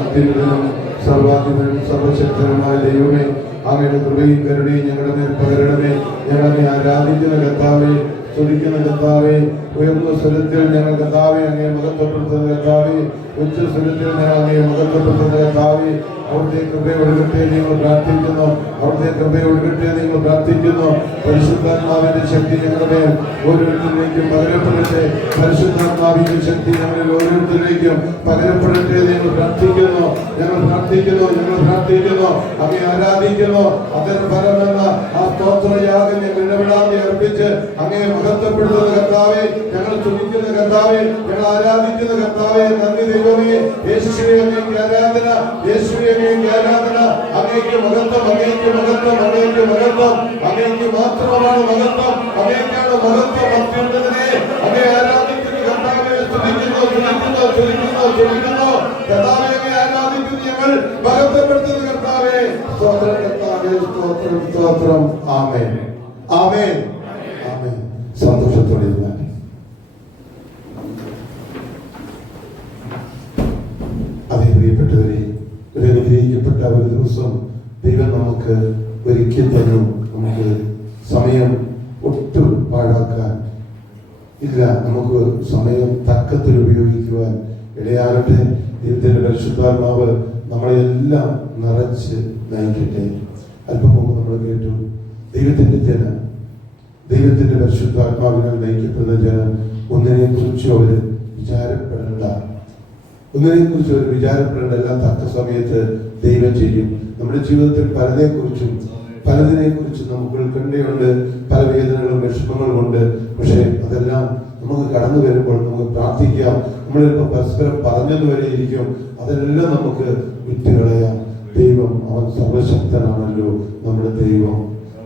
അത്യുന്നതനും സർവാധിപനും സർവശക്തനുമായ ദൈവമേ, അങ്ങയുടെ കൃപയും കരുണയും ഞങ്ങളുടെ മേൽ പകരണമേ. ഞങ്ങളെ ആരാധിക്കുന്ന കർത്താവേ, സ്തുതിക്കുന്ന കർത്താവേ, ഉയർന്ന സ്വരത്തിൽ ഞങ്ങൾ കർത്താവേ അങ്ങയെ മഹത്വപ്പെടുത്തുന്ന കർത്താവേ, ഉച്ച സ്വരത്തിൽ ഞങ്ങൾ അങ്ങയെ മഹത്വപ്പെടുത്തുന്ന കർത്താവേ, അവിടുത്തെ കൃപയെ ഒഴുകട്ടെ നിങ്ങൾ പ്രാർത്ഥിക്കുന്നു. അവിടുത്തെ കൃപയെ ഒഴുകട്ടെ നിങ്ങൾ പ്രാർത്ഥിക്കുന്നു. പരിശുദ്ധാത്മാവിന്റെ ശക്തി ഞങ്ങളുടെ മേൽ ഓരോരുത്തരിലേക്കും പകരപ്പെടട്ടെ. പരിശുദ്ധാത്മാവിന്റെ ശക്തി ഞങ്ങളിൽ ഓരോരുത്തരിലേക്കും പകരപ്പെടട്ടെ. നിങ്ങൾ പ്രാർത്ഥിക്കുന്നു, ഞങ്ങൾ പ്രാർത്ഥിക്കുന്നു, ഞങ്ങൾ പ്രാർത്ഥിക്കുന്നു, അങ്ങയെ ആരാധിക്കുന്നു. അതിന് ഫലമെന്ന ആ സ്തോത്രയാഗം ഞങ്ങൾ ഇടപെടാതെ അർപ്പിച്ച് അങ്ങയെ മഹത്വപ്പെടുത്തുന്ന കർത്താവേ, ഞങ്ങൾ സ്തുതിക്കുന്ന കർത്താവേ, ഞങ്ങൾ ആരാധിക്കുന്ന കർത്താവേ, നന്ദി ദൈവമേ. യേശുവേ അങ്ങേക്ക് ആരാധന, യേശുവേ അങ്ങേക്ക് ആരാധന. അങ്ങേക്ക് മഹത്വം, അങ്ങേക്ക് മഹത്വം, അങ്ങേക്ക് മഹത്വം, അങ്ങേക്ക് മാത്രമാണ് മഹത്വം, അങ്ങേക്കാണ് മഹത്വം. അത്യുന്നതനെ അങ്ങയെ ആരാധിക്കുന്ന കർത്താവേ, സ്തുതിക്കുന്നു, സ്തുതിക്കുന്നു, സ്തുതിക്കുന്നു, സ്തുതിക്കുന്നു കർത്താവേ, അങ്ങയെ ആരാധിക്കുന്നു, ഞങ്ങൾ മഹത്വപ്പെടുത്തുന്ന കർത്താവേ. സ്തോത്രം കർത്താവേ, സ്തോത്രം, സ്തോത്രം. ആമേൻ, ആമേൻ, ആമേൻ. സന്തോഷത്തോടെ ഇരുന്നാൽ അതേ പ്രിയപ്പെട്ടവരെ, ഒരു അനുഗ്രഹിക്കപ്പെട്ട ഒരു ദിവസം ദൈവം നമുക്ക് ഒരുക്കി തന്നു. നമുക്ക് സമയം ഒട്ടും പാഴാക്കാൻ ഇല്ല. നമുക്ക് സമയം തക്കത്തിൽ ഉപയോഗിക്കുവാൻ ഇടയാകട്ടെ. ദൈവത്തിന്റെ പരിശുദ്ധാത്മാവ് നമ്മളെല്ലാം നിറച്ച് നയിക്കട്ടെ. അല്പം മുമ്പ് നമ്മൾ കേട്ടു, ദൈവത്തിന്റെ ജനം, ദൈവത്തിന്റെ പരിശുദ്ധാത്മാവിനാൽ നയിക്കപ്പെടുന്ന ജനം ഒന്നിനെ കുറിച്ച് അവര് വിചാരപ്പെടേണ്ട, ഒന്നിനെ കുറിച്ച് അവർ വിചാരപ്പെടേണ്ട. എല്ലാം തക്ക സമയത്ത് ദൈവം ചെയ്യും. നമ്മുടെ ജീവിതത്തിൽ പലതിനെ കുറിച്ചും നമുക്ക് ഉൾക്കണ്ടയുണ്ട്, പല വേദനകളും വിഷമങ്ങളും ഉണ്ട്. പക്ഷെ അതെല്ലാം നമുക്ക് കടന്നു വരുമ്പോൾ നമുക്ക് പ്രാർത്ഥിക്കാം. നമ്മളിപ്പോൾ പരസ്പരം പറഞ്ഞെന്ന് വരെ ഇരിക്കും, അതെല്ലാം നമുക്ക് വിട്ടുകളയാം. ദൈവം അവൻ സർവശക്തനാണല്ലോ നമ്മുടെ ദൈവം.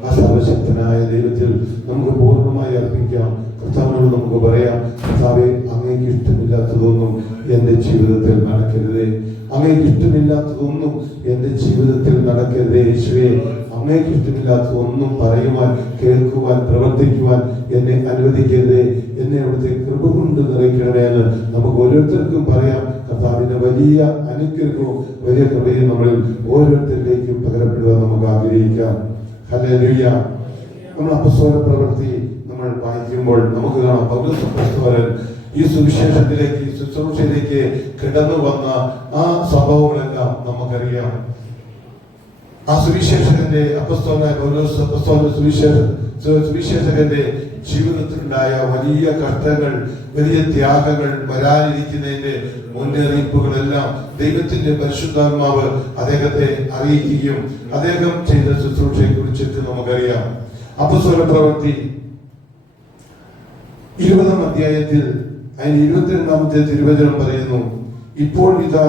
ആ സർവശക്തനായ ദൈവത്തിൽ നമുക്ക് പൂർണ്ണമായി അർപ്പിക്കാം. കർത്താവിനോട് നമുക്ക് പറയാം, കർത്താവേ, അങ്ങേക്ക് ഇഷ്ടമില്ലാത്തതൊന്നും എൻ്റെ ജീവിതത്തിൽ നടക്കരുതേ, അങ്ങേക്ക് ഇഷ്ടമില്ലാത്തതൊന്നും എൻ്റെ ജീവിതത്തിൽ നടക്കരുതേ. യേശുവേ, അങ്ങേക്ക് ഇഷ്ടമില്ലാത്തതൊന്നും പറയുവാൻ, കേൾക്കുവാൻ, പ്രവർത്തിക്കുവാൻ എന്നെ അനുവദിക്കരുതേ. എന്നെ അവിടുത്തെ കൃപ കൊണ്ട് നിറയ്ക്കണമേ എന്ന് നമുക്ക് ഓരോരുത്തർക്കും പറയാം. കർത്താവിന്റെ വലിയ അനുഗ്രഹവും വലിയ കൃപയും നമ്മളിൽ ഓരോരുത്തരിലേക്കും പകരപ്പെടുവാൻ നമുക്ക് ആഗ്രഹിക്കാം. ഹല്ലേലൂയ. നമ്മൾ അപ്പസ്തോല പ്രവൃത്തി നമ്മൾ വായിക്കുമ്പോൾ നമുക്ക് കാണാം, പൗലോസ് അപ്പസ്തോലൻ ഈ സുവിശേഷത്തിലേക്ക്, ഈ ശുശ്രൂഷയിലേക്ക് കിടന്നു വന്ന ആ സംഭവങ്ങളെല്ലാം നമുക്കറിയാം. ആ സുവിശേഷകന്റെ അപ്പസ്തോലനായ പൗലോസ് അപ്പസ്തോല സുവിശേഷകന്റെ ജീവിതത്തിലുണ്ടായ വലിയ കഷ്ടങ്ങൾ, വലിയ ത്യാഗങ്ങൾ, വരാനിരിക്കുന്നതിന്റെ മുന്നറിയിപ്പുകളെല്ലാം ദൈവത്തിന്റെ പരിശുദ്ധാത്മാവ് അദ്ദേഹത്തെ അറിയിക്കുകയും അദ്ദേഹം ചെയ്ത ശുശ്രൂഷയെ കുറിച്ചിട്ട് നമുക്കറിയാം. അപ്പസ്തോല പ്രവൃത്തി 20-ാം അധ്യായത്തിൽ അതിന് 22-ാമത്തെ തിരുവചനം പറയുന്നു, ഇപ്പോൾ ഇതാ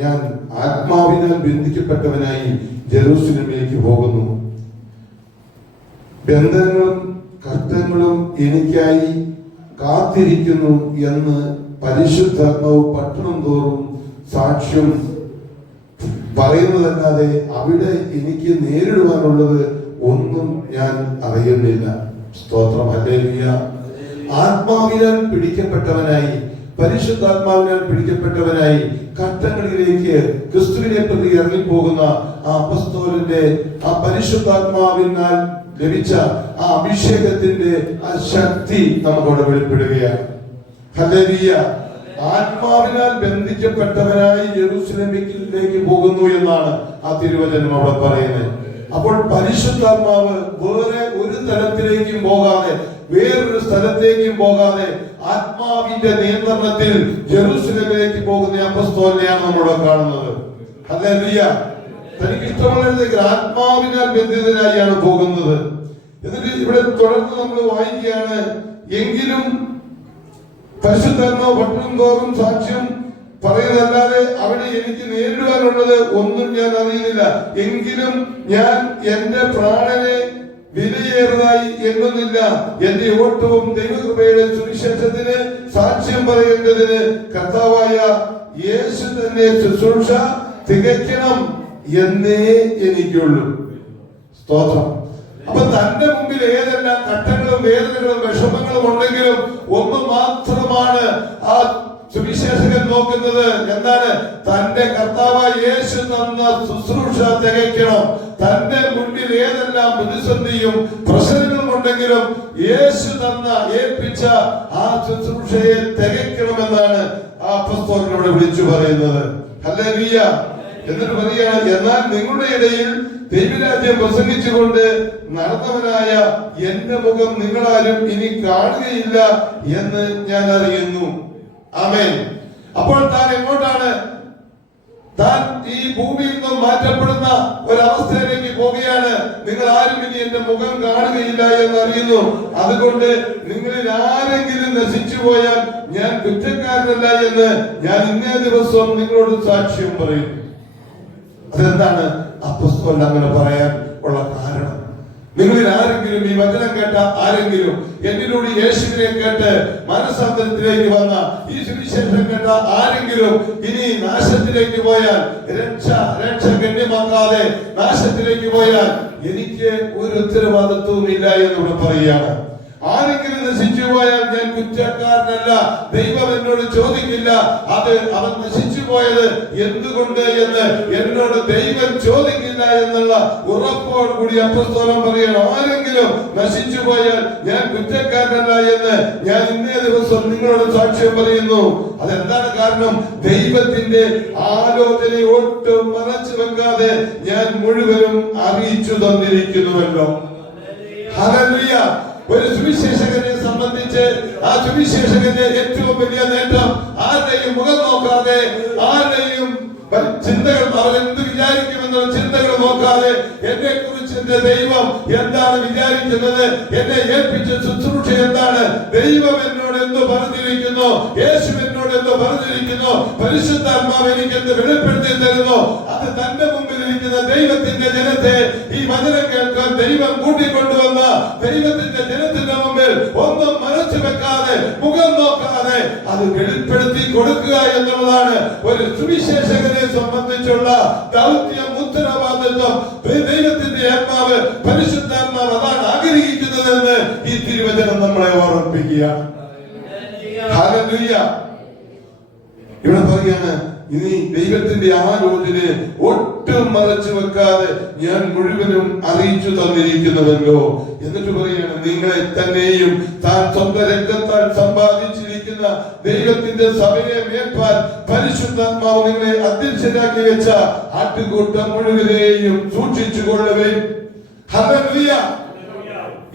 ഞാൻ ആത്മാവിനാൽ ബന്ധിക്കപ്പെട്ടവനായി ജെറൂസലേമിലേക്ക് പോകുന്നു. ബന്ധനങ്ങളും കഷ്ടങ്ങളും എനിക്കായി കാത്തിരിക്കുന്നു എന്ന് പരിശുദ്ധാത്മാവ് പട്ടണം തോറും സാക്ഷ്യം പറയുന്നതല്ലാതെ അവിടെ എനിക്ക് നേരിടുവാനുള്ളത് ഒന്നും ഞാൻ അറിയുന്നില്ല. സ്തോത്രം, ഹല്ലേലൂയ. ആത്മാവിനാൽ പിടിക്കപ്പെട്ടവനായി, പരിശുദ്ധാത്മാവിനാൽ പിടിക്കപ്പെട്ടവനായി കഷ്ടങ്ങളിലേക്ക് ക്രിസ്തുവിനെ പ്രതി ഇറങ്ങിപ്പോകുന്ന ആ അപ്പസ്തോലന്റെ ആ പരിശുദ്ധാത്മാവിനാൽ ലഭിച്ച ആ അഭിഷേകത്തിന്റെ ആ ശക്തി നമുക്കവിടെ വെളിപ്പെടുകയാണ്. ഹല്ലേലൂയ. ആത്മാവിനാൽ ബന്ധിക്കപ്പെട്ടവനായി യെരൂശലേമിലേക്ക് പോകുന്നു എന്നാണ് ആ തിരുവചനം അവിടെ പറയുന്നത്. അപ്പോൾ പരിശുദ്ധാത്മാവ് വേറെ ഒരു തലത്തിലേക്കും പോകാതെ, വേറൊരു സ്ഥലത്തേക്കും പോകാതെ ആത്മാവിന്റെ നിയന്ത്രണത്തിൽ ജെറൂസലേമിലേക്ക് പോകുന്ന അപ്പസ്തോലനെയാണ് നമ്മളിവിടെ കാണുന്നത്. ഹല്ലേലൂയ. തനിക്ക് ഇഷ്ടമുള്ളതിലേക്ക് ആത്മാവിനാൽ ബന്ധിതനായാണ് പോകുന്നത്. എന്നിട്ട് ഇവിടെ തുടർന്ന് നമ്മൾ വായിക്കുകയാണ്, എങ്കിലും പരിശുദ്ധാത്മാവ് പട്ടണം തോറും സാക്ഷ്യം പറയുന്നതല്ലാതെ അവിടെ എനിക്ക് നേരിടുവാനുള്ളത് ഒന്നും ഞാൻ അറിയുന്നില്ല. എങ്കിലും ഞാൻ എന്റെ പ്രാണനെ വിലയേറതായി എണ്ണുന്നില്ല. എന്റെ ഓട്ടവും ദൈവകൃപയുടെ സുവിശേഷത്തിന് സാക്ഷ്യം പറയേണ്ടതിന് കർത്താവായ യേശു തന്നെ ശുശ്രൂഷ തികയ്ക്കണം എന്നേ എനിക്കുള്ളൂ. സ്തോത്രം. അപ്പൊ തന്റെ മുമ്പിൽ ഏതെല്ലാം ഘട്ടങ്ങളും വേദനകളും വിഷമങ്ങളും ഉണ്ടെങ്കിലും ഒന്ന് മാത്രമാണ് ആ സുവിശേഷകൻ നോക്കുന്നത് എന്താണ്? തന്റെ കർത്താവായ യേശു തന്ന ശുശ്രൂഷ തികയ്ക്കണം. തന്റെ മുന്നിൽ ഏതെല്ലാം പ്രതിസന്ധിയും പ്രശ്നങ്ങളും ഉണ്ടെങ്കിലും യേശു ഏൽപ്പിച്ച ആ ശുശ്രൂഷയെ തികയ്ക്കണമെന്നാണ് ആ അപ്പോസ്തലനോട് വിളിച്ചു പറയുന്നത്. ഹല്ലേലൂയ. എന്നിട്ട് പറയുകയാണ്, എന്നാൽ നിങ്ങളുടെ ഇടയിൽ ദൈവരാജ്യം പ്രസംഗിച്ചുകൊണ്ട് നടന്നവനായ എന്റെ മുഖം നിങ്ങളാരും ഇനി കാണുകയില്ല എന്ന് ഞാൻ അറിയുന്നു. ആമേൻ. അപ്പോൾ താൻ എങ്ങോട്ടാണ്? താൻ ഈ ഭൂമിയിൽ നിന്നും മാറ്റപ്പെടുന്ന ഒരവസ്ഥയിലേക്ക് പോവുകയാണ്. നിങ്ങൾ ആരും ഇനി എന്റെ മുഖം കാണുകയില്ല എന്ന് അറിയുന്നു. അതുകൊണ്ട് നിങ്ങളിൽ ആരെങ്കിലും നശിച്ചു പോയാൽ ഞാൻ കുറ്റക്കാരനല്ല എന്ന് ഞാൻ ഇന്നേ ദിവസം നിങ്ങളോട് സാക്ഷ്യം പറയും. അതെന്താണ് അപ്പോസ്തലൻ അങ്ങനെ പറയാൻ ഉള്ള കാരണം? നിങ്ങളിൽ ആരെങ്കിലും, ഈ വചനം കേട്ട ആരെങ്കിലും, എന്നിലൂടെ യേശുവിനെ കേട്ട് മനസ്സാന്തരത്തിലേക്ക് വന്ന, ഈ സുവിശേഷം കേട്ട ആരെങ്കിലും ഇനി നാശത്തിലേക്ക് പോയാൽ, രക്ഷ ഗണ്യമാക്കാതെ നാശത്തിലേക്ക് പോയാൽ എനിക്ക് ഒരു ഉത്തരവാദിത്വവും ഇല്ല എന്നിവിടെ പറയുകയാണ്. ആരെങ്കിലും നശിച്ചു പോയാൽ ഞാൻ കുറ്റക്കാരനല്ല. ദൈവം എന്നോട് ചോദിക്കില്ല അത് അവൻ നശിച്ചു പോയത് എന്തുകൊണ്ട് എന്ന് എന്നോട് ദൈവം ചോദിക്കില്ല എന്നുള്ള ഉറപ്പോട് കൂടി അപ്പോസ്തലൻ പറയണം. ആരെങ്കിലും നശിച്ചു പോയാൽ ഞാൻ കുറ്റക്കാരനല്ല എന്ന് ഞാൻ ഇന്നേ ദിവസം നിങ്ങളോട് സാക്ഷ്യം പറയുന്നു. അതെന്താണ് കാരണം? ദൈവത്തിന്റെ ആലോചന ഒട്ടും മറച്ചു വെക്കാതെ ഞാൻ മുഴുവനും അറിയിച്ചു തന്നിരിക്കുന്നുവല്ലോ. ഹല്ലേലൂയ. ഒരു സുവിശേഷകനെ സംബന്ധിച്ച് ആ സുവിശേഷകന്റെ ഏറ്റവും വലിയ നേട്ടം ആരുടെയും മുഖം നോക്കാതെ, ആരുടെയും ചിന്തകൾ, അവർ എന്ത് വിചാരിക്കുമെന്നുള്ള ചിന്തകൾ നോക്കാതെ എന്നെ കുറിച്ച് എന്റെ ദൈവം എന്താണ് വിചാരിക്കുന്നത്, എന്നെ ഏൽപ്പിച്ച ശുശ്രൂഷ എന്താണ്, ദൈവം എന്നോട് എന്ത് പറഞ്ഞിരിക്കുന്നു, യേശു എന്നോട് എന്ത് പറഞ്ഞിരിക്കുന്നു, പരിശുദ്ധാത്മാവ് എനിക്ക് എന്ത് വെളിപ്പെടുത്തി തരുന്നു, അത് തന്റെ മുമ്പിൽ ഇരിക്കുന്ന ദൈവത്തിന്റെ ജനത്തെ ഈ വചനം കേൾക്കാൻ ദൈവം കൂട്ടിക്കൊണ്ടുവന്ന ദൈവത്തിന്റെ ജനത്തിന്റെ മുമ്പിൽ ഒന്നും മറച്ചു വെക്കാതെ, മുഖം നോക്കാതെ അത് വെളിപ്പെടുത്തി കൊടുക്കുക എന്നുള്ളതാണ് ഒരു സുവിശേഷകനെ സംബന്ധിച്ചുള്ള ദൗത്യം, ഉത്തരവാദിത്വം. ദൈവത്തിന്റെ ആത്മാവ്, പരിശുദ്ധാത്മാവ് അതാണ് ആഗ്രഹിക്കുന്നതെന്ന് ഈ തിരുവചനം നമ്മളെ ഓർമ്മിപ്പിക്കുകയാണ്. ഹല്ലേലൂയ. ഇവിടെ പറയാണ്, ഇനി ദൈവത്തിന്റെ ആലോചന ഒട്ടും മറച്ചു വെക്കാതെ ഞാൻ മുഴുവനും അറിയിച്ചു തന്നിരിക്കുന്നുവല്ലോ. എന്നിട്ട് പറയാണ്, നിങ്ങളെ തന്നെയും താൻ സ്വന്തം രക്തത്താൽ സമ്പാദിച്ചിരിക്കുന്ന ദൈവത്തിന്റെ സഭയെ മേൽപ്പാൻ പരിശുദ്ധാത്മാവ് നിങ്ങളെ അധ്യക്ഷരാക്കി വെച്ച ആട്ടുകൂട്ടം മുഴുവനെയും സൂക്ഷിച്ചു കൊള്ളുവേ. ഹല്ലേലൂയ.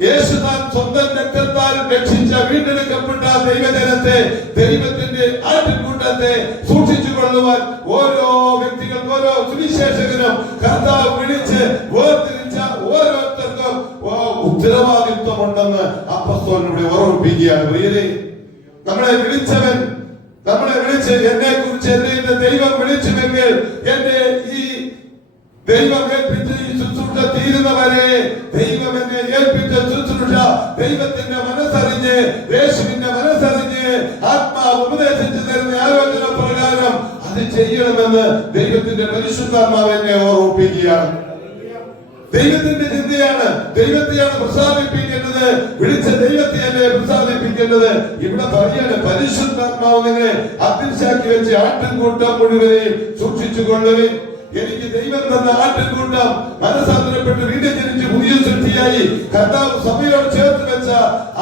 യേശു താൻ സ്വന്തം രക്തത്താൽ രക്ഷിച്ച വീണ്ടെടുക്കപ്പെട്ട ദൈവജനത്തെ, ദൈവത്തിന്റെ ആട്ടിൻകൂട്ടത്തെ സൂക്ഷിച്ചു കൊള്ളുവാൻ ഓരോ വ്യക്തികൾക്കും, ഓരോ സുവിശേഷകനും കർത്താവ് വിളിച്ച് വേർതിരിച്ച ഓരോരുത്തർക്കും ഉത്തരവാദിത്വമുണ്ടെന്ന് അപ്പോസ്തലൻ ഇവിടെ ഓർമ്മിപ്പിക്കുകയാണ്. പ്രിയരേ, നമ്മളെ വിളിച്ചവൻ, നമ്മളെ വിളിച്ച്, എന്നെ കുറിച്ച് എന്റെ ദൈവം വിളിച്ചുവെങ്കിൽ എന്റെ ഈ ദൈവം ഏൽപ്പിച്ച ഈ ശുശ്രൂഷ തീരുന്നവരെ, ദൈവം എന്നെ ഏൽപ്പിച്ച ശുശ്രൂഷ ദൈവത്തിന്റെ മനസ്സറിഞ്ഞ്, യേശുവിന്റെ മനസ്സറിഞ്ഞ്, ആത്മാവ് ഉപദേശിച്ചു തരുന്ന ആലോചന പ്രകാരം അത് ചെയ്യണമെന്ന് ദൈവത്തിന്റെ പരിശുദ്ധാത്മാവ് എന്നെ ഓർമ്മിപ്പിക്കുകയാണ്. ദൈവത്തിന്റെ ചിന്തയാണ്, ദൈവത്തെയാണ് പ്രസാദിപ്പിക്കേണ്ടത്, വിളിച്ച ദൈവത്തെയല്ലേ പ്രസാദിപ്പിക്കേണ്ടത്. ഇവിടെ പറയാണ്, പരിശുദ്ധാത്മാവ് നിങ്ങളെ അധ്യക്ഷാക്കി വെച്ച് ആട്ടിൻകൂട്ടം മുഴുവനെയും സൂക്ഷിച്ചു കൊള്ളുവിൻ. എനിക്ക് ദൈവം തന്ന ആട്ടിൻകൂട്ടം മനസ്സാന്തരപ്പെട്ട് വീണ്ടും ജനിച്ച് പുതിയ സൃഷ്ടിയായി കർത്താവ് സഭയോട് ചേർത്ത് വെച്ച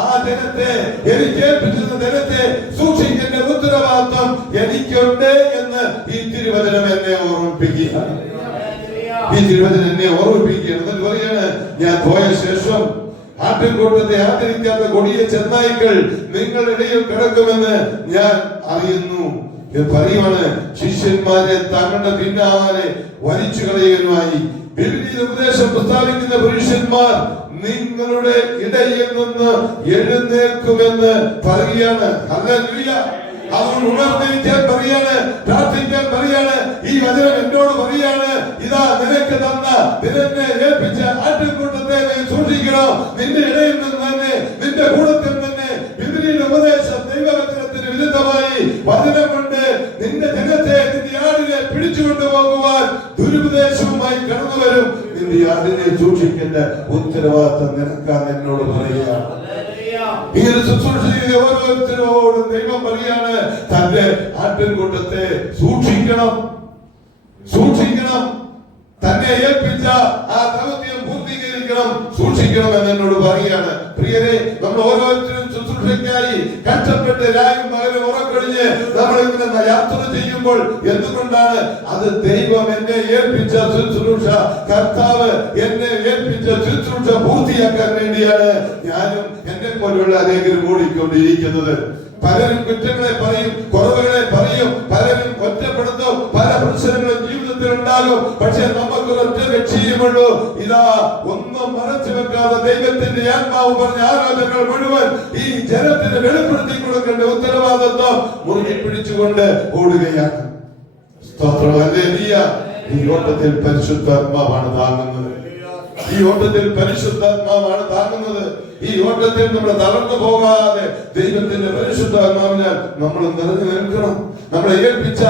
ആ ജനത്തെ, എനിക്ക് ഏൽപ്പിച്ചിരുന്ന ജനത്തെ സൂക്ഷിക്കേണ്ട ഉത്തരവാദിത്വം എനിക്കുണ്ട് എന്ന് ഈ തിരുവചനം എന്നെ ഓർമ്മിപ്പിക്കുകയാണ്. ഈ തിരുവചനം എന്നെ ഓർമ്മിപ്പിക്കുകയാണ്. എന്നിട്ട് പറയാണ്, ഞാൻ പോയ ശേഷം ആട്ടിൻകൂട്ടത്തെ ആദരിക്കാത്ത കൊടിയ ചെന്നായ്ക്കൾ നിങ്ങളുടെ ഇടയിൽ കിടക്കുമെന്ന് ഞാൻ അറിയുന്നു. പറയുവാണ്, ശിഷ്യന്മാരെ തങ്ങളുടെ പിന്നാലെ വലിച്ചു കളയുവാനായി വിപരീത ഉപദേശം പ്രസ്താവിക്കുന്ന പുരുഷന്മാർ നിങ്ങളുടെ ഇടയിൽ നിന്ന് എഴുന്നേൽക്കുമെന്ന് പറയുകയാണ്. ഹല്ലേലൂയ. അതുകൊണ്ട് ഉണർന്നിരിക്കാൻ പറയാണ്, പ്രാർത്ഥിക്കാൻ പറയാണ്. ഈ വചനം എന്നോട് പറയാണ്, ഇതാ നിനക്ക് തന്ന, നിന്നെ ഏൽപ്പിച്ച ആട്ടിൻകൂട്ടത്തെ നീ സൂക്ഷിക്കണം. നിന്റെ ഇടയിൽ നിന്ന് തന്നെ, നിന്റെ കൂടത്തിൽ തന്നെ വിപരീത ഉപദേശം, ദൈവവചനത്തിന് വിരുദ്ധമായി വചനം കൊണ്ട് നിന്റെ ജനത്തെ, നിന്റെ ആടിനെ പിടിച്ചുകൊണ്ടു പോകുവാൻ ദുരുപദേശവുമായി കടന്നു വരും. നിന്റെ ആടിനെ സൂക്ഷിക്കേണ്ട ഉത്തരവാദിത്തം നിനക്കാന്ന് എന്നോട് പറയുകയാണ്. ഇങ്ങനെ ശുശ്രൂഷ ചെയ്ത ഓരോരുത്തരോടും ദൈവം പറയാണ്, തന്റെ ആട്ടിൻകൂട്ടത്തെ സൂക്ഷിക്കണം, സൂക്ഷിക്കണം, തന്നെ ഏൽപ്പിച്ച ആ ദൗത്യം പൂർത്തീകരിക്കണം, സൂക്ഷിക്കണം എന്ന് എന്നോട് പറയുകയാണ്. പ്രിയരെ, നമ്മൾ ഓരോരുത്തരും ശുശ്രൂഷയ്ക്കായി കഷ്ടപ്പെട്ട് രായും പകലും ഉറക്കൊഴിഞ്ഞ് നമ്മൾ ഇങ്ങനെ യാത്ര ചെയ്യുമ്പോൾ എന്തുകൊണ്ടാണ്? അത് ദൈവം എന്നെ ഏൽപ്പിച്ച ശുശ്രൂഷ, കർത്താവ് എന്നെ ഏൽപ്പിച്ച ശുശ്രൂഷ പൂർത്തിയാക്കാൻ വേണ്ടിയാണ് ഞാനും എന്നെ പോലുള്ള അനേകരും ഓടിക്കൊണ്ടിരിക്കുന്നത്. പലരും കുറ്റങ്ങളെ പറയും, കുറവുകളെ പറയും, പലരും ഒറ്റപ്പെടുത്തും, പല പ്രശ്നങ്ങളും ജീവിതത്തിൽ ഉണ്ടാകും. പക്ഷെ നമുക്ക് ഒറ്റ ലക്ഷ്യമുള്ളൂ, ഇതാ ഒന്നും മറച്ചു വെക്കാതെ ദൈവത്തിന്റെ ആത്മാവ് പറഞ്ഞ ആലോചനകൾ മുഴുവൻ ഈ ജനത്തിന് വെളിപ്പെടുത്തി കൊടുക്കേണ്ട ഉത്തരവാദിത്വം മുറുകെ പിടിച്ചുകൊണ്ട് ഓടുകയാണ്. സ്തോത്രം, ഹല്ലേലൂയ. ഈ ഓട്ടത്തിൽ പരിശുദ്ധാത്മാവാണ് താങ്ങുന്നത്, ഈ ഓട്ടത്തിൽ പരിശുദ്ധാത്മാവാണ് താങ്ങുന്നത്. ഈ ഓട്ടത്തിൽ നമ്മൾ തളർന്നു പോകാതെ ദൈവത്തിന്റെ പരിശുദ്ധാത്മാവിനാൽ നമ്മൾ നിറഞ്ഞു നിൽക്കണം. നമ്മളെ ഏൽപ്പിച്ച,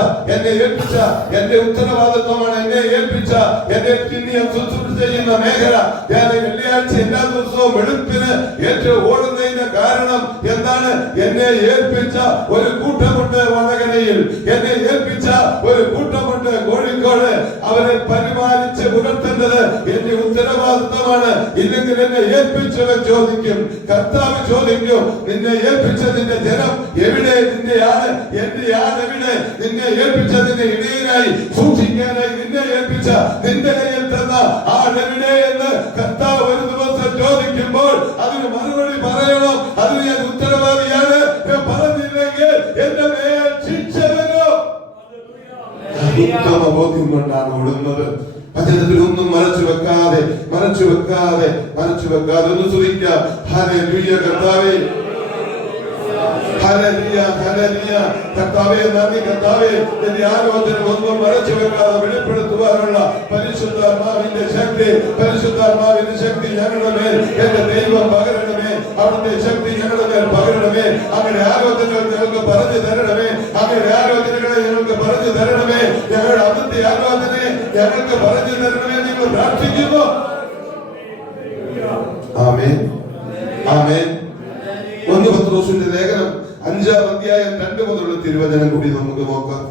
എന്റെ ഉത്തരവാദിത്വമാണ്, എന്നെ ഏൽപ്പിച്ച, എന്നെ പിന്നെയും ശുശ്രൂഷ ചെയ്യുന്ന മേഖല. ഞാൻ വെള്ളിയാഴ്ച എല്ലാ ദിവസവും വെളുപ്പിന് ഏറ്റവും ഓടുന്നതിന്റെ കാരണം എന്താണ്? എന്നെ ഏൽപ്പിച്ച ഒരു കൂട്ടമുണ്ട് വടകരയിൽ, എന്നെ ഏൽപ്പിച്ച ഒരു കൂട്ടമുണ്ട് കോഴിക്കോട്. അവരെ പരിപാലിച്ച് പുലർത്തേണ്ടത് എന്റെ ഉത്തരവാദിത്വമാണ്. ഇല്ലെങ്കിൽ എന്നെ ഏൽപ്പിച്ചവൻ ചോദിക്കും, കർത്താവ് ചോദിക്കും, നിന്നെ ഏൽപ്പിച്ച നിന്റെ ജനം എവിടെ? നിന്റെ ആട്, എന്റെ ആട് എവിടെ? നിന്നെ ഏൽപ്പിച്ച നിന്റെ ഇടയനായി സൂക്ഷിക്കാനായി നിന്നെ ഏൽപ്പിച്ച നിന്റെ കയ്യിൽ തന്ന ആടെവിടെ എന്ന് കർത്താവ് ഒരു ദിവസം ചോദിക്കുമ്പോൾ അതിന് മറുപടി പറയണം. അതിന് ഞാൻ ഉത്തരവാദിയാണ്. ഞാൻ പറഞ്ഞില്ലെങ്കിൽ എന്റെ മേൽ ശിക്ഷ വരും. ഉത്തമ ബോധ്യം കൊണ്ടാണ് ഓടുന്നത്. വചനത്തിൽ ഒന്നും മറച്ചു വെക്കാതെ ഒന്ന് സ്തുതിക്കാം. ഹല്ലേലൂയ കർത്താവേ, ഹല്ലേലൂയ, ഹല്ലേലൂയ കർത്താവേ, നന്ദി കർത്താവേ. എന്റെ ആലോചന ഒന്നും മറച്ചു വെക്കാതെ വെളിപ്പെടുത്തുവാനുള്ള പരിശുദ്ധാത്മാവിന്റെ ശക്തി ഞങ്ങളുടെ മേൽ എന്റെ ദൈവം പകരണമേ. അവിടുത്തെ ശക്തി ഞങ്ങളുടെ മേൽ പകരണമേ. അങ്ങനെ ആലോചനകൾ ഞങ്ങൾക്ക് പറഞ്ഞു തരണമേ. അങ്ങനെ ആലോചനകളെ ഞങ്ങൾക്ക് പറഞ്ഞു തരണമേ. ഞങ്ങളുടെ അന്നത്തെ ആലോചനയെ ഞങ്ങൾക്ക് പറഞ്ഞു തരണമേ. നിങ്ങൾ പ്രാർത്ഥിക്കുന്നു. ആമേൻ, ആമേൻ. 1 പത്രോസിന്റെ ലേഖനം 5-ാം അധ്യായം 2 മുതലുള്ള തിരുവചനം കൂടി നമുക്ക് നോക്കാം.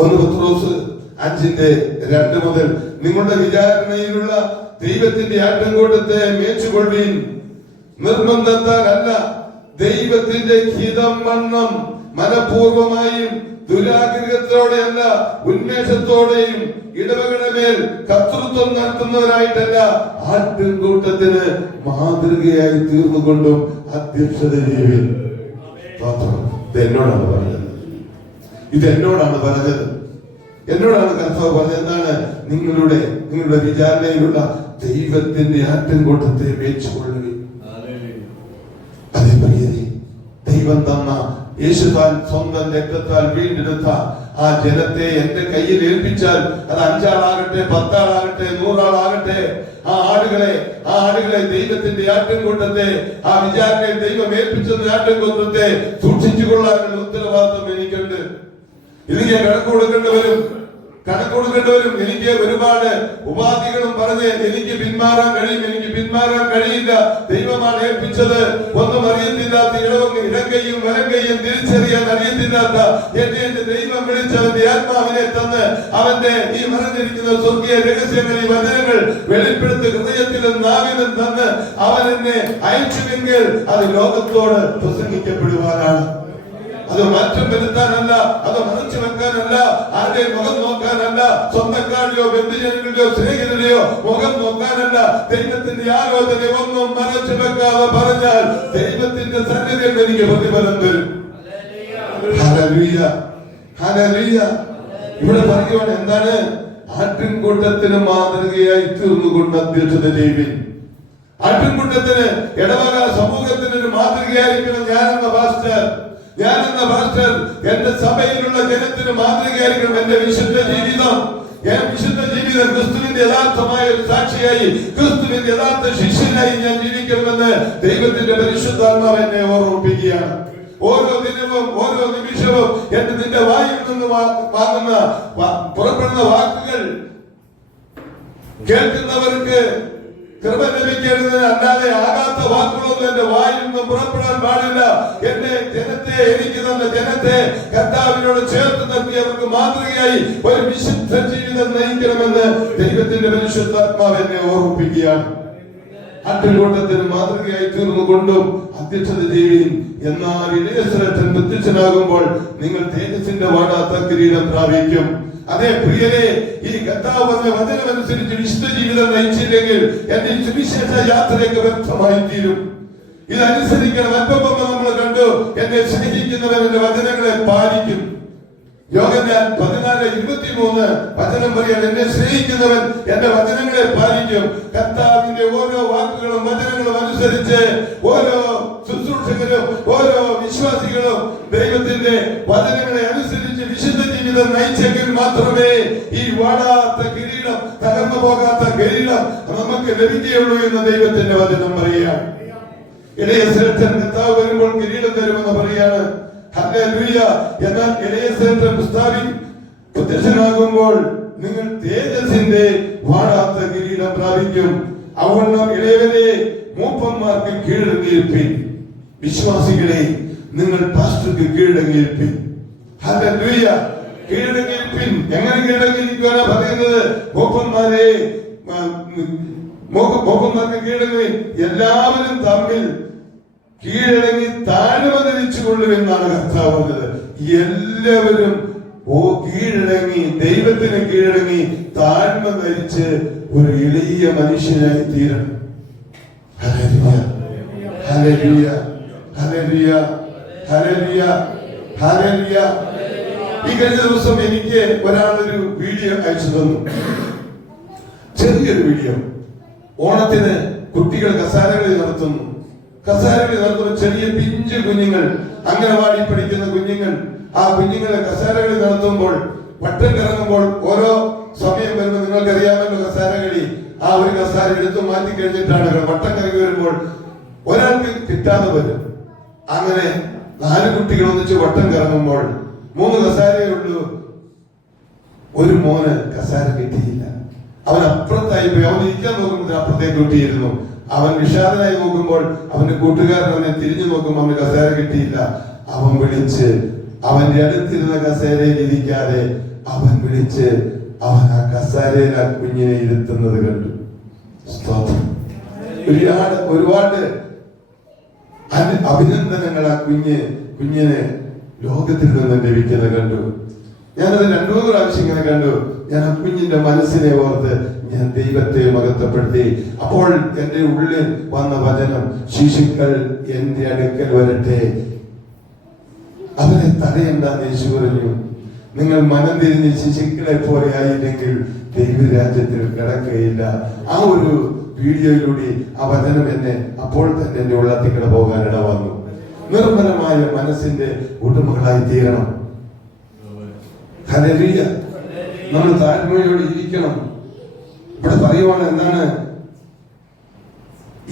1 പത്രോസ് 5:2 മുതൽ, നിങ്ങളുടെ വിചാരണയിലുള്ള ദൈവത്തിന്റെ ആട്ടിൻകൂട്ടത്തെ മേച്ചുകൊള്ളുവിൻ, നിർബന്ധത്താൽ അല്ല, ദൈവത്തിന്റെ ഹിതം വണ്ണം മനഃപൂർവമായും ദുരാഗ്രഹത്തോടെയല്ല, ഉന്മേഷത്തോടെയും ഇടവകളുടെ മേൽ കർത്തൃത്വം നടത്തുന്നവരായിട്ടല്ല, ആട്ടിൻകൂട്ടത്തിന് മാതൃകയായി തീർന്നുകൊണ്ടും അധ്യക്ഷത ചെയ്യുവിൻ. ഇതെന്നോടാണ് പറഞ്ഞത്, ഇതെന്നോടാണ് പറഞ്ഞത്, എന്നോടാണ് കർത്താവ് പറഞ്ഞത്. എന്താണ്? നിങ്ങളുടെ വിചാരണയിലുള്ള ദൈവത്തിന്റെ ആട്ടിൻകൂട്ടത്തെ മേച്ചുകൊള്ളുവിൻ. അതേ പ്രിയരെ, ദൈവം തന്ന യേശുതാൻ സ്വന്തം രക്തത്താൽ വീണ്ടെടുത്ത ആ ജനത്തെ എന്റെ കയ്യിൽ ഏൽപ്പിച്ചാൽ അത് 5 ആളാകട്ടെ, 10 ആളാകട്ടെ, 100 ആളാകട്ടെ, ആ ആടുകളെ ദൈവത്തിന്റെ ആട്ടിൻകൂട്ടത്തെ, ആ വിചാരണയിൽ ദൈവം ഏൽപ്പിച്ചത് ആട്ടിൻകൂട്ടത്തെ സൂക്ഷിച്ചു കൊള്ളാനുള്ള ഉത്തരവാദിത്വം എനിക്കുണ്ട്. എനിക്ക് കണക്ക് കൊടുക്കേണ്ടവരും എനിക്ക് ഒരുപാട് ഉപാധികളും പറഞ്ഞ് എനിക്ക് പിന്മാറാൻ കഴിയില്ല. ദൈവമാണ് ഏൽപ്പിച്ചത്. ഒന്നും അറിയത്തില്ലാത്ത ഇടങ്കയും വലങ്കയും തിരിച്ചറിയാൻ അറിയത്തില്ലാത്ത എന്റെ ദൈവം വിളിച്ചവന്റെ ആത്മാവിനെ തന്ന് അവന്റെ ഈ മറഞ്ഞിരിക്കുന്ന സ്വർഗീയ രഹസ്യങ്ങൾ, ഈ വചനങ്ങൾ വെളിപ്പെടുത്തി ഹൃദയത്തിലും നാവിലും തന്ന് അവൻ എന്നെ അയച്ചുവെങ്കിൽ അത് ലോകത്തോട് പ്രസംഗിക്കപ്പെടുവാനാണ്. അത് മാറ്റം വരുത്താനല്ല, അത് മറച്ചു വെക്കാനല്ല, ആരുടെയും മുഖം നോക്കാനല്ല, സ്വന്തക്കാരുടെയോ ബന്ധുജനങ്ങളുടെയോ സ്നേഹിതരുടെയോ മുഖം നോക്കാനല്ല. ദൈവത്തിന്റെ ആലോചന ഒന്നും മറച്ചു വെക്കാതെ പറഞ്ഞാൽ ദൈവത്തിന്റെ സന്നിധിയിൽ എനിക്ക് പ്രതിഫലം തരും. Hallelujah, hallelujah. ഇവിടെ പറയുവാണ് എന്താണ്? ആട്ടിൻകൂട്ടത്തിന് മാതൃകയായി തീർന്നുകൊണ്ട് അധ്യക്ഷത ചെയ്യുവിൻ. ആട്ടിൻകൂട്ടത്തിന്, ഇടവക സമൂഹത്തിന് ഒരു മാതൃകയായിരിക്കണം ഞാനെന്ന പാസ്റ്റർ. എന്റെ സഭയിലുള്ള ജനത്തിന് മാതൃകയായിരിക്കണം എന്റെ വിശുദ്ധ ജീവിതം. ക്രിസ്തുവിന്റെ യഥാർത്ഥമായ ഒരു സാക്ഷിയായി, ക്രിസ്തുവിന്റെ യഥാർത്ഥ ശിഷ്യനായി ഞാൻ ജീവിക്കണമെന്ന് ദൈവത്തിന്റെ പരിശുദ്ധാത്മാവ് എന്നെ ഓർമ്മിപ്പിക്കുകയാണ്. ഓരോ ദിനവും ഓരോ നിമിഷവും നിന്റെ വായിൽ നിന്ന് പുറപ്പെടുന്ന വാക്കുകൾ കേൾക്കുന്നവർക്ക് കൃപ ലഭിക്കേണ്ടതിന് അല്ലാതെ ആകാത്ത വാക്കുകളൊന്നും എന്റെ വായിൽ നിന്നും പുറപ്പെടാൻ പാടില്ല. എന്റെ ജനത്തെ, എനിക്ക് തന്ന ജനത്തെ കർത്താവിനോട് ചേർത്ത് നിർത്തി അവർക്ക് മാതൃകയായി ഒരു വിശുദ്ധ ജീവിതം നയിക്കണമെന്ന് ദൈവത്തിന്റെ പരിശുദ്ധാത്മാവ് എന്നെ ഓർമ്മിപ്പിക്കുകയാണ്. അട്ടുകൂട്ടത്തിന് മാതൃകയായി തീർന്നുകൊണ്ടും അധ്യക്ഷത ചെയ്യുകയും എന്നാൽ ഇടയശ്രേഷ്ഠൻ പ്രത്യക്ഷനാകുമ്പോൾ നിങ്ങൾ തേജസ്സിന്റെ വാടാത്ത കിരീടം പ്രാപിക്കും. അതേ പ്രിയരെ, ഈ കർത്താവ് പറഞ്ഞ വചനമനുസരിച്ച് വിശുദ്ധ ജീവിതം നയിച്ചില്ലെങ്കിൽ എന്റെ സുവിശേഷ യാത്രയൊക്കെ വ്യർത്ഥമായി തീരും. ഇതനുസരിക്കണം. അല്പം നമ്മൾ കണ്ടു, എന്നെ സ്നേഹിക്കുന്നവൻ എന്റെ വചനങ്ങളെ പാലിക്കും. യോഹന്നാൻ 14:23 വചനം പറയാൻ, എന്നെ സ്നേഹിക്കുന്നവൻ എന്റെ വചനങ്ങളെ പാലിക്കും. കർത്താവിന്റെ ഓരോ വാക്കുകളും വചനങ്ങളും അനുസരിച്ച് ഓരോ ശുശ്രൂഷകരും ഓരോ വിശ്വാസികളും ദൈവത്തിന്റെ വചനങ്ങളെ അനുസരിച്ച് വിശുദ്ധ ജീവിതം നയിച്ചെങ്കിൽ മാത്രമേ ഈ വാടാത്ത കിരീടം, തകർന്നു പോകാത്ത കിരീടം നമുക്ക് ലഭിക്കുകയുള്ളൂ എന്ന് ദൈവത്തിന്റെ വചനം പറയുകയാണ്. ഇടയശ്രേഷ്ഠൻ കർത്താവ് വരുമ്പോൾ കിരീടം തരുമെന്ന് പറയാണ്. ഹല്ലേലൂയ. എന്നാൽ ഇടയശ്രേഷ്ഠൻ പ്രത്യക്ഷനാകുമ്പോൾ നിങ്ങൾ തേജസ്സിന്റെ വാടാത്ത കിരീടം പ്രാപിക്കും. അവണ്ണം ഇളയവരെ മൂപ്പന്മാർക്ക് കീഴടങ്ങിയിരിപ്പിൻ. വിശ്വാസികളെ, നിങ്ങൾ പാസ്റ്റർക്ക് കീഴടങ്ങിയിരിപ്പിൻ. ഹല്ലേലൂയ. കീഴടങ്ങിയിരിപ്പിൻ. എങ്ങനെ കീഴടങ്ങിയിരിക്കുവാനാ പറയുന്നത്? മൂപ്പന്മാർക്ക് കീഴടങ്ങി എല്ലാവരും തമ്മിൽ കീഴടങ്ങി താഴ്മ ധരിച്ചുകൊള്ളുമെന്നാണ് കർത്താവ് പറഞ്ഞത്. എല്ലാവരും കീഴടങ്ങി, ദൈവത്തിന് കീഴടങ്ങി താഴ്മ ധരിച്ച് ഒരു എളിയ മനുഷ്യനായി തീരണം. ഹല്ലേലൂയ, ഹല്ലേലൂയ, ഹല്ലേലൂയ, ഹല്ലേലൂയ, ഹല്ലേലൂയ. ഈ കഴിഞ്ഞ ദിവസം എനിക്ക് ഒരാളൊരു വീഡിയോ അയച്ചു തന്നു. ചെറിയൊരു വീഡിയോ. ഓണത്തിന് കുട്ടികൾ കസാരകളിൽ നടത്തുന്നു. ചെറിയ പിഞ്ചു കുഞ്ഞുങ്ങൾ, അംഗനവാടി പഠിക്കുന്ന കുഞ്ഞുങ്ങൾ, ആ കുഞ്ഞുങ്ങളെ കസാരകളി നടത്തുമ്പോൾ വട്ടം കറങ്ങുമ്പോൾ ഓരോ സമയം വരുമ്പോൾ നിങ്ങൾക്കറിയാമല്ലോ കസാരകളി. ആ ഒരു കസാര എടുത്തു മാറ്റി കഴിഞ്ഞിട്ടാണ് വട്ടം കറങ്ങി വരുമ്പോൾ ഒരാൾക്ക് കിട്ടാതെ വരും. അങ്ങനെ 4 കുട്ടികൾ ഒന്നിച്ച് വട്ടം കറങ്ങുമ്പോൾ 3 കസാരയേ ഉള്ളൂ. ഒരു മോന് കസാര കിട്ടിയില്ല. അവൻ അപ്പുറത്തായി പോയി. അവൻ ഇരിക്കാൻ നോക്കുമ്പോൾ അപ്പുറത്തേക്ക് കിട്ടിയിരുന്നു. അവൻ വിഷാദനായി നോക്കുമ്പോൾ അവന്റെ കൂട്ടുകാരൻ അവനെ തിരിഞ്ഞു നോക്കുമ്പോൾ അവന് കസേര കിട്ടിയില്ല. അവൻ വിളിച്ച് അവന്റെ അടുത്തിരുന്ന കസേരയിൽ ഇരിക്കാതെ അവൻ വിളിച്ച് അവൻ ആ കസേരയിൽ ആ കുഞ്ഞിനെ ഇരുത്തുന്നത് കണ്ടു. ഒരുപാട് അഭിനന്ദനങ്ങൾ ആ കുഞ്ഞിന് ലോകത്തിൽ നിന്ന് ലഭിക്കുന്നത് കണ്ടു. ഞാനത് 2-3 പ്രാവശ്യം ഇങ്ങനെ കണ്ടു. ഞാൻ ആ കുഞ്ഞിന്റെ മനസ്സിനെ ഓർത്ത് ഞാൻ ദൈവത്തെ മഹത്വപ്പെടുത്തി. അപ്പോൾ എന്റെ ഉള്ളിൽ വന്ന വചനം, ശിശുക്കൾ എന്റെ അടുക്കൽ വരട്ടെ, അവരെ തടയണ്ടെന്ന് യേശു പറഞ്ഞു. നിങ്ങൾ മനം തിരിഞ്ഞ് ശിശുക്കളെ പോലെ ആയില്ലെങ്കിൽ ദൈവരാജ്യത്തിൽ കിടക്കുകയില്ല. ആ ഒരു വീഡിയോയിലൂടെ ആ വചനം എന്നെ അപ്പോൾ തന്നെ എന്റെ ഉള്ളത്തിക്കട പോകാൻ ഇട വന്നു. നിർമ്മലമായ മനസ്സിന്റെ ഉടമകളായി തീരണം. ഹല്ലേലൂയ. നമ്മൾ താഴ്മയോടെ ഇരിക്കണം. ഇവിടെ പറയുവാണ് എന്താണ്?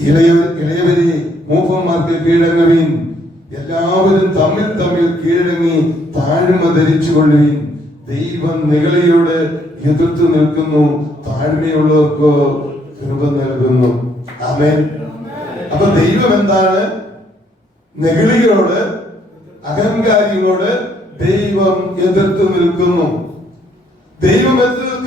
ഇളയവരെ മൂപ്പന്മാർക്ക് കീഴടങ്ങുവീൻ. എല്ലാവരും തമ്മിൽ കീഴടങ്ങി താഴ്മ ധരിച്ചുകൊള്ളുവീൻ. ദൈവം നിഗളിയോട് എതിർത്ത് നിൽക്കുന്നു, താഴ്മയുള്ളവർക്ക് കൃപ നൽകുന്നു. ആമേൻ. അപ്പൊ ദൈവം എന്താണ്? നെഗളിയോട്, അഹങ്കാരിയോട് ദൈവം എതിർത്ത് നിൽക്കുന്നു. ദൈവം എതിർത്ത് നിൽക്കുന്നു.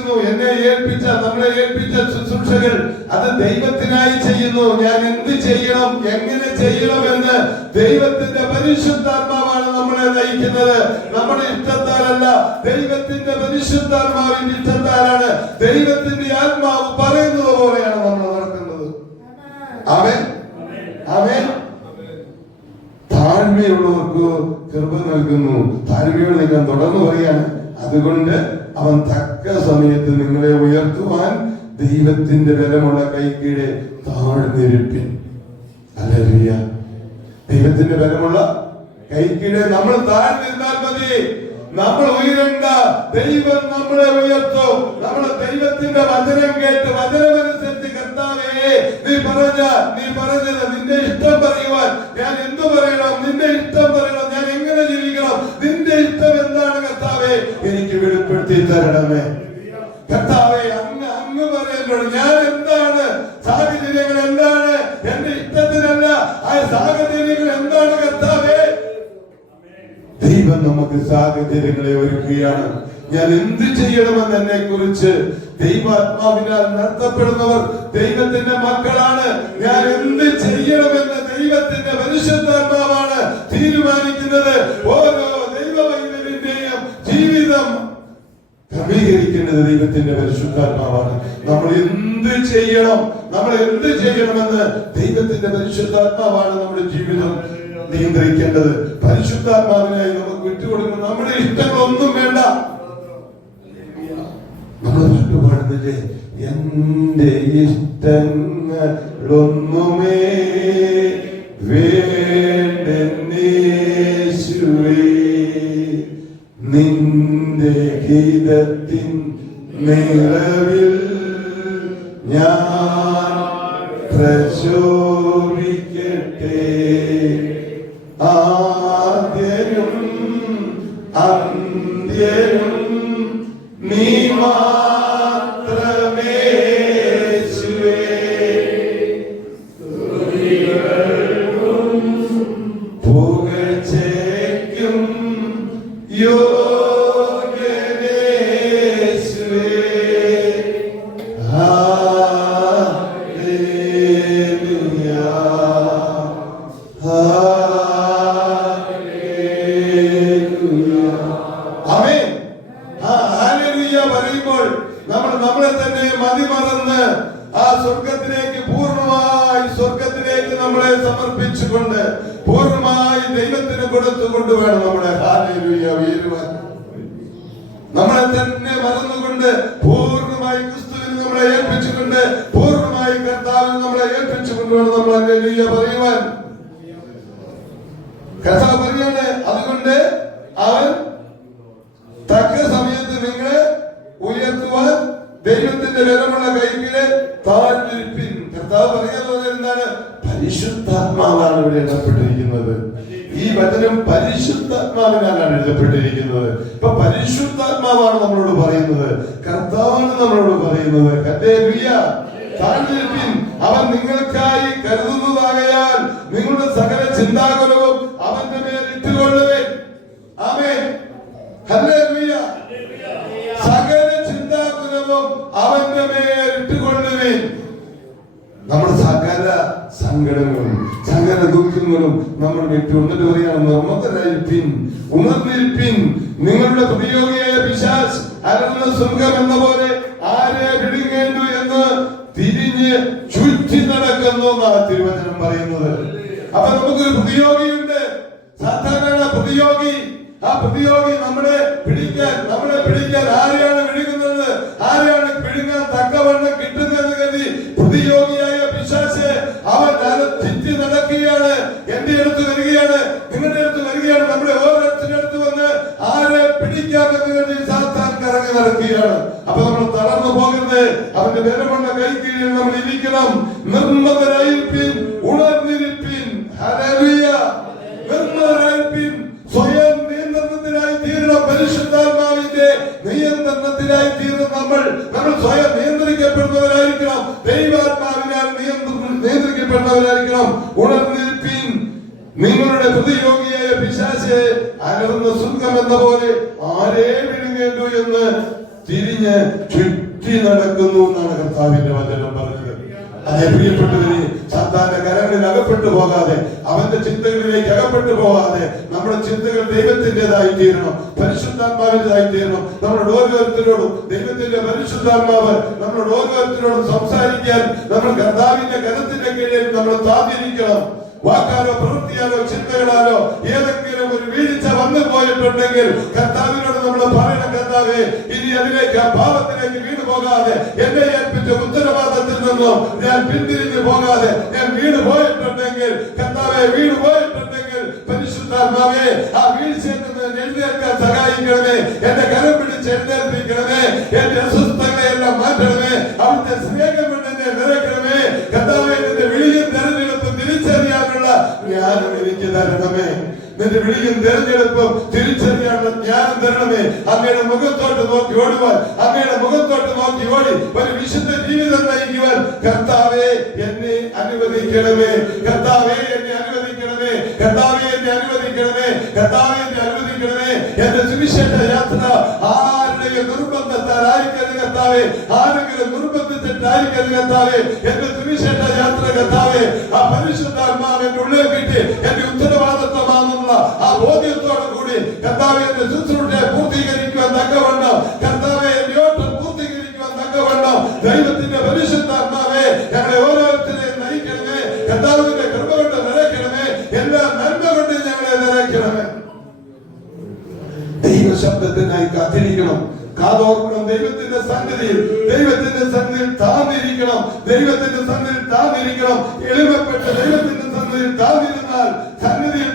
നമ്മളെ ഏൽപ്പിച്ച ശുശ്രൂഷകൾ അത് ദൈവത്തിനായി ചെയ്യുന്നു. ഞാൻ എന്ത് ചെയ്യണം, എങ്ങനെ ചെയ്യണമെന്ന് ദൈവത്തിന്റെ പരിശുദ്ധാത്മാവാണ് നമ്മളെ നയിക്കുന്നത്. നമ്മുടെ ഇഷ്ടത്താലല്ല, ദൈവത്തിന്റെ പരിശുദ്ധാത്മാവിന്റെ ഇഷ്ടത്താലാണ്. ദൈവത്തിന്റെ ആത്മാവ് പറയുന്നത് പോലെയാണ് നമ്മൾ നടക്കുന്നത്. ആമേൻ, ആമേൻ. താഴ്മയുള്ളവർക്ക് കൃപ നൽകുന്നു. താഴ്മയോട് നിങ്ങൾ തുടർന്ന് പറയാണ്. അതുകൊണ്ട് അവൻ തക്ക സമയത്ത് നിങ്ങളെ ഉയർത്തുവാൻ ദൈവത്തിന്റെ ബലമുള്ള കൈക്കീഴെ താഴ്ന്നിരിപ്പിൻ. ഹല്ലേലൂയ. ദൈവത്തിന്റെ ബലമുള്ള കൈക്കീഴെ നമ്മൾ താഴ്ന്നിരുന്നാൽ മതി. നമ്മൾ ഉയരണ്ട, ദൈവം നമ്മളെ ഉയർത്തും. നമ്മൾ ദൈവത്തിന്റെ വചനം കേട്ട് വചനമനുസരിച്ച് കർത്താവേ നീ പറഞ്ഞത് നിന്റെ ഇഷ്ടം പറയുവാൻ ഞാൻ എന്തു പറയണം, നിന്റെ ഇഷ്ടം പറയണം, ഞാൻ എങ്ങനെ ജീവിക്കണം, നിന്റെ ഇഷ്ടം എന്താണ് കർത്താവേ എനിക്ക് വെളിപ്പെടുത്തി തരണമേ. കർത്താവേ അങ്ങ് പറയുന്ന സാഹചര്യങ്ങളോട്. ഞാൻ എന്താണ്, സാഹചര്യങ്ങൾ എന്താണ്? എന്റെ ഇഷ്ടത്തിനല്ല, ആ സാഹചര്യങ്ങൾ എന്താണ് കർത്താവേ? ദൈവം നമുക്ക് സാഹചര്യങ്ങളെ ഒരുക്കുകയാണ്. ഞാൻ എന്ത് ചെയ്യണമെന്ന് എന്നെ കുറിച്ച് ദൈവാത്മാവിനാൽ നടത്തപ്പെടുന്നവർ ദൈവത്തിന്റെ മക്കളാണ്. ഞാൻ എന്ത് ചെയ്യണമെന്ന് ദൈവത്തിന്റെ പരിശുദ്ധാത്മാവാണ് തീരുമാനിക്കുന്നത്. ഓരോ ദൈവവൈദ്യന്റെയും ജീവിതം ക്രമീകരിക്കേണ്ടത് ദൈവത്തിന്റെ പരിശുദ്ധാത്മാവാണ്. നമ്മൾ എന്ത് ചെയ്യണമെന്ന് ദൈവത്തിന്റെ പരിശുദ്ധാത്മാവാണ് നമ്മുടെ ജീവിതം നിയന്ത്രിക്കേണ്ടത്. പരിശുദ്ധാത്മാവിനായി നമുക്ക് വിട്ടുകൊടുക്കണം. നമ്മുടെ ഇഷ്ടങ്ങളൊന്നും വേണ്ട. നമ്മൾ പാടുന്നില്ലേ, എന്റെ ഇഷ്ടങ്ങളൊന്നുമേ വേണ്ടേശുവേ, നിന്റെ ഗീതത്തിൻ നിറവിൽ ഞാൻ പ്രശോഭിക്കട്ടെ. ആദ്യനും അന്ത്യനും നീ മാത്രമേ യേശുവേ. പുകഴ്ചയ്ക്കും യോഗ്യനേ യേശുവേ. Hallelujah, hallelujah. ആമേൻ. ഹല്ലേലൂയ പറയുമ്പോൾ നമ്മളെ തന്നെ മതിമറന്ന് ആ സ്വർഗത്തിലേക്ക് നമ്മളെ സമർപ്പിച്ചുകൊണ്ട് പൂർണ്ണമായി ദൈവത്തിന് കൊടുത്തുകൊണ്ട് വേണം നമ്മുടെ ഹല്ലേലൂയ ഉയരുവാൻ. നമ്മളെ തന്നെ മറന്നുകൊണ്ട് പൂർണ്ണമായി ക്രിസ്തുവിന് നമ്മളെ ഏൽപ്പിച്ചുകൊണ്ട് പൂർണ്ണമായി കർത്താവിന് നമ്മളെ ഏൽപ്പിച്ചുകൊണ്ട് വേണം നമ്മൾ ഹല്ലേലൂയ പറയുവാൻ. കർത്താവ് പറയാണ്, അതുകൊണ്ട് അവൻ തക്ക സമയത്ത് നിങ്ങളെ ഉയർത്തുവാൻ ദൈവത്തിന്റെ ബലമുള്ള കൈകളെ താഴ്ന്നിരിപ്പിൻ. കർത്താവ് പറയുന്നത് എന്താണ്? പരിശുദ്ധാത്മാവാണ് ഇവിടെ എഴുതപ്പെട്ടിരിക്കുന്നത്. ഈ വചനം പരിശുദ്ധാത്മാവിനാലാണ് എഴുതപ്പെട്ടിരിക്കുന്നത്. ഇപ്പൊ പരിശുദ്ധാത്മാവാണ് നമ്മളോട് പറയുന്നത്, കർത്താവാണ് നമ്മളോട് പറയുന്നത്. ഹല്ലേലൂയ. താഴ്ന്നിരിപ്പിൻ, അവൻ നിങ്ങൾക്കായി കരുതുന്നതാകയാൽ നിങ്ങളുടെ സകല ചിന്താകുലവും അവന്റെ മേൽ ഇട്ടുകൊള്ളുവേൻ. ആമേൻ. ഹല്ലേലൂയ. സകല ചിന്താകുലവും അവന്റെ മേൽ ഇട്ടുകൊള്ളുവേൻ. നമ്മുടെ സകല സങ്കടങ്ങളും സകല ദുഃഖങ്ങളും നമ്മൾ വിട്ടു എന്നിട്ട് പറയാണ്, നിർമ്മതരായിരിപ്പിൻ, ഉണർന്നിരിപ്പിൻ. നിങ്ങളുടെ പ്രതിയോഗിയായ പിശാച് അലറുന്ന സിംഹം എന്ന പോലെ ആരെ വിഴുങ്ങേണ്ടു എന്ന് തിരിഞ്ഞ് ചുറ്റി നടക്കുന്നു എന്നാണ് തിരുവചനം പറയുന്നത്. അപ്പൊ നമുക്കൊരു പ്രതിയോഗിയുണ്ട്. സാധാരണ പ്രതിയോഗി. ആ പ്രതിയോഗി നമ്മളെ പിടിക്കാൻ ആരെയാണ് വിഴുങ്ങുന്നത്, ആരെയാണ് വിഴുങ്ങാൻ തക്കവണ്ണം കിട്ടുന്നതെന്ന് കരുതി പ്രതിയോഗിയായ പിശാച് അവൻ ചുറ്റി നടക്കുകയാണ്. എന്റെ അടുത്ത് വരികയാണ്, നിങ്ങളുടെ അടുത്ത് വരികയാണ്. നമ്മുടെ ഓരോരുത്തരുടെ അടുത്ത് വന്ന് ആരെ പിടിക്കാമെന്ന് കരുതി സാത്താൻ കറങ്ങി നടക്കുകയാണ്. അപ്പൊ നമ്മൾ തളർന്നു പോകരുത്. അവന്റെ ബലമുള്ള കൈക്കീഴിൽ നമ്മൾ ഇരിക്കണം. നിർമ്മതരായിരിപ്പിൻ, ഉണർന്നിരിപ്പിൻ. ഹല്ലേലൂയ. നിർമ്മതരായിരിപ്പിൻ. സ്വയം നിയന്ത്രണത്തിനായി തീരണം. പരിശുദ്ധാത്മാവിന്റെ നിയന്ത്രണത്തിനായി തീർന്ന നമ്മൾ സ്വയം നിയന്ത്രിക്കപ്പെടുന്നവരായിരിക്കണം. ദൈവാത്മാവിനാൽ നിയന്ത്രിക്കപ്പെടുന്നവരായിരിക്കണം. ഉണർന്നിരിപ്പിൻ. നിങ്ങളുടെ പ്രതിയോഗിയായ പിശാച് അലറുന്ന സിംഹം എന്ന പോലെ ആരെ വിഴുങ്ങേണ്ടു എന്ന് തിരിഞ്ഞ് ചുറ്റി നടക്കുന്നു എന്നാണ് കർത്താവിന്റെ വചനം പറഞ്ഞത്. അതേ പ്രിയപ്പെട്ടവരെ, സാത്താന്റെ കരങ്ങളിൽ അകപ്പെട്ടു പോകാതെ, അവന്റെ ചിന്തകളിലേക്ക് അകപ്പെട്ടു പോകാതെ നമ്മുടെ ചിന്തകൾ ദൈവത്തിൻ്റെതായി തീരണം, പരിശുദ്ധാത്മാവിൻ്റെതായി തീരണം. നമ്മളോട് ഓരോരുത്തരോടും ദൈവത്തിന്റെ പരിശുദ്ധാത്മാവ് നമ്മളോട് ഓരോരുത്തരോടും സംസാരിക്കാൻ നമ്മൾ കർത്താവിന്റെ കരത്തിന്റെ കീഴിൽ നമ്മൾ താതിരിക്കണം. വാക്കാലോ പ്രവൃത്തിയാലോ ചിന്തകളാലോ ഏതെങ്കിലും ഒരു വീഴ്ച വന്നു പോയിട്ടുണ്ടെങ്കിൽ കർത്താവിനോട് നമ്മൾ പറയണം, കർത്താവേ, ഇനി അതിലേക്ക് ആ പാപത്തിലേക്ക് വീണു പോകാതെ, എന്നെ ഏൽപ്പിച്ച ഉത്തരവാദിത്തത്തിൽ നിന്നും ഞാൻ പിന്തിരിഞ്ഞു പോകാതെ, ഞാൻ വീണു പോയിട്ടുണ്ടെങ്കിൽ കർത്താവെ, വീണു പോയിട്ടുണ്ടെങ്കിൽ പരിശുദ്ധാത്മാവേ, ആ വീഴ്ചയിൽ നിന്ന് എഴുന്നേൽക്കാൻ സഹായിക്കണമേ. എന്റെ കരം പിടിച്ച് എഴുന്നേൽപ്പിക്കണമേ. എന്റെ അസ്വസ്ഥതകളെ എല്ലാം മാറ്റണമേ. അവിടുത്തെ സ്നേഹം കൊണ്ട് എന്നെ നിറയ്ക്കണമേ. കർത്താവേ, നിന്റെ വിളിയും തെരഞ്ഞെടുപ്പും തിരിച്ചറിയാനുള്ള ജ്ഞാനം എനിക്ക് തരണമേ. നിന്റെ വിളിയും തെരഞ്ഞെടുപ്പും തിരിച്ചറിയാനുള്ള ജ്ഞാനം തരണമേ. അങ്ങയുടെ മുഖത്തോട്ട് നോക്കി ഓടുവാൻ, അങ്ങയുടെ മുഖത്തോട്ട് നോക്കി ഓടി ഒരു വിശുദ്ധ ജീവിതം നയിക്കുവാൻ കർത്താവേ എന്നെ അനുവദിക്കണമേ, കർത്താവേ എന്നെ അനുവദിക്കണമേ, കർത്താവേ എന്നെ അനുവദിക്കണമേ, കർത്താവേ എന്നെ അനുവദിക്കണമേ. എന്റെ സുവിശേഷ യാത്ര ആരുടെയും നിർബന്ധത്താലായിരിക്കരുത് കർത്താവേ, ആരെങ്കിലും നിർബന്ധിച്ചിട്ടായിരിക്കരുത് കർത്താവേ. എന്റെ സുവിശേഷ യാത്ര കർത്താവേ ആ പരിശുദ്ധാത്മാവിന്റെ ഉള്ളിൽ കിട്ടി എന്റെ ഉത്തരവാദിത്വമാണെന്നുള്ള ആ ബോധ്യത്തോടു കൂടി കർത്താവേ എന്റെ ശുശ്രൂഷയെ പൂർത്തീകരിക്കുവാൻ തക്കവണ്ണം, കർത്താവേ എന്റെ ഓട്ടം പൂർത്തീകരിക്കുവാൻ തക്കവണ്ണം ദൈവത്തിന്റെ പരിശുദ്ധാത്മാവേ ഞങ്ങളെ ഓരോരുത്തരെയും നയിക്കണമേ. കർത്താവിന്റെ കൃപ കൊണ്ട് നിറയ്ക്കണമേ, എല്ലാ നന്മ കൊണ്ട് ഞങ്ങളെ നിറയ്ക്കണമേ. ദൈവ ശബ്ദത്തിനായി കാത്തിരിക്കണം, കാതോർക്കണം. ദൈവത്തിന്റെ സന്നിധിയിൽ താന്നിരിക്കണം, ദൈവത്തിന്റെ സന്നിധിയിൽ താന്നിരിക്കണം. എളിമപ്പെട്ട് ദൈവത്തിന്റെ സന്നിധിയിൽ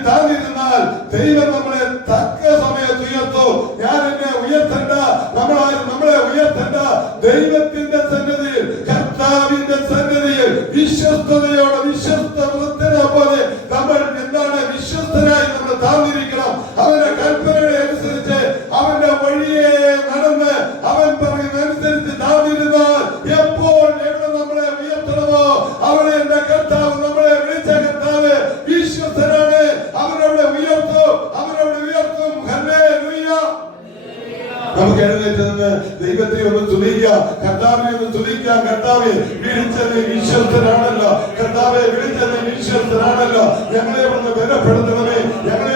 താന്നിരുന്നാൽ ദൈവം നമ്മളെ തക്ക സമയത്ത് ഉയർത്തും. ഞാൻ എന്നെ ഉയർത്തണ്ട, നമ്മളെ ഉയർത്തണ്ട. ദൈവത്തിന്റെ സന്നിധിയിൽ, കർത്താവിന്റെ സന്നിധിയിൽ വിശ്വസ്തയോടെ വിശ്വസ്ത വൃദ്ധനെ പോലെ നമ്മൾ എന്താണ് വിശ്വസ്തനായി നമ്മൾ താന്നിരിക്കണം. അവന്റെ കൽപ്പനകളെ അനുസരിച്ച് അവന്റെ വഴിയെ നടന്ന് അവൻ പറയുന്നതനുസരിച്ച് താന്നിരുന്നാൽ എപ്പോൾ എവിടെ നമ്മളെ ഉയർത്തണമോ അവിടെ എന്റെ കർത്താവ് നമ്മളെ വിളിച്ച കർത്താവ് വിശ്വസ്തനാണ്. അവനവിടെ ഉയർത്തും. ഹല്ലേലൂയ. നമുക്ക് എഴുന്നേറ്റ് നിന്ന് ദൈവത്തെ ഒന്ന് തുതിക്കാം, കർത്താവിനെ ഒന്ന് തുതിക്കാം. കർത്താവെ വിളിച്ചത് വിശ്വസ്തനാണല്ലോ, കർത്താവെ വിളിച്ചത് വിശ്വസ്തനാണല്ലോ. ഞങ്ങളെ ഒന്ന് ബലപ്പെടുത്തണമേ, ഞങ്ങളെ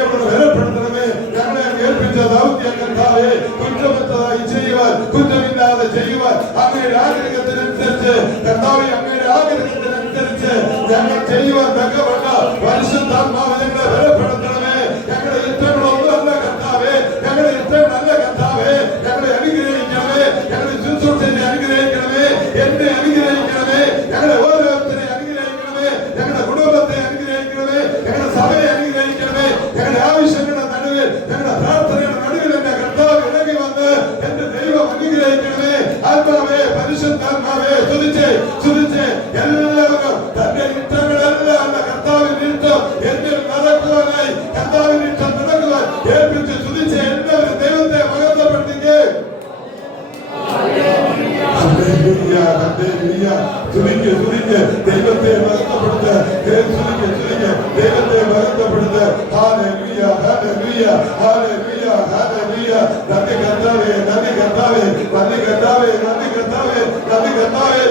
ഏൽപ്പിച്ച ദൗത്യം കർത്താവെ കുറ്റമറ്റതായി ചെയ്യുവാൻ, കുറ്റമില്ലാതെ ചെയ്യുവാൻ അങ്ങയുടെ ആഗ്രഹത്തിനനുസരിച്ച് കർത്താവെ അങ്ങയുടെ ആഗ്രഹത്തിനനുസരിച്ച് ഞങ്ങൾ ചെയ്യുവാൻ തക്കവണ്ണം പരിശുദ്ധാത്മാവ് ഞങ്ങളെ ബലപ്പെടുത്തണമേ. ഞങ്ങളുടെ ഇഷ്ടങ്ങളൊന്നുമല്ല കർത്താവെ, ഞങ്ങളെ ഇഷ്ടങ്ങളല്ല കർത്താവെ. ഞങ്ങളെ അനുഗ്രഹിക്കണമേ, ഞങ്ങളുടെ ശുശ്രൂഷയെ അനുഗ്രഹിക്കണമേ, എന്നെ അനുഗ്രഹിക്കണമേ, ഞങ്ങളെ ഓരോരുത്തരെ അനുഗ്രഹിക്കണമേ, ഞങ്ങളുടെ കുടുംബത്തെ അനുഗ്രഹിക്കണമേ, ഞങ്ങളുടെ സഭയെ അനുഗ്രഹിക്കണമേ. ഞങ്ങളുടെ ആവശ്യങ്ങളുടെ നടുവിൽ, ഞങ്ങളുടെ പ്രാർത്ഥനയുടെ നടുവിൽ എന്റെ കർത്താവ് ഇറങ്ങി വന്ന് എന്റെ ദൈവം അനുഗ്രഹിക്കണമേ. ആത്മാവേ, പരിശുദ്ധാത്മാവേ, സ്തുതിച്ച് എല്ലാവരും തന്റെ ഇഷ്ടങ്ങളെല്ലാം കർത്താവിന്റെ ഇഷ്ടം എന്നിൽ നടക്കുവാനായി, കർത്താവിന്റെ ഇഷ്ടം നടക്കുവാൻ ഏൽപ്പിച്ച് സ്തുതിച്ച് എല്ലാവരും ദൈവത്തെ മഹത്വപ്പെടുത്തിക്കേ. തുതിക്ക് ദൈവത്തെ മഹത്വപ്പെടുത്ത്, ദൈവത്തെ മഹത്വപ്പെടുത്ത്. ഹല്ലേലൂയ, ഹല്ലേലൂയ, ഹല്ലേലൂയ, ഹല്ലേലൂയ. നന്ദി കർത്താവേ, നന്ദി കർത്താവേ, നന്ദി കർത്താവേ, നന്ദി കർത്താവേ, നന്ദി കർത്താവേ.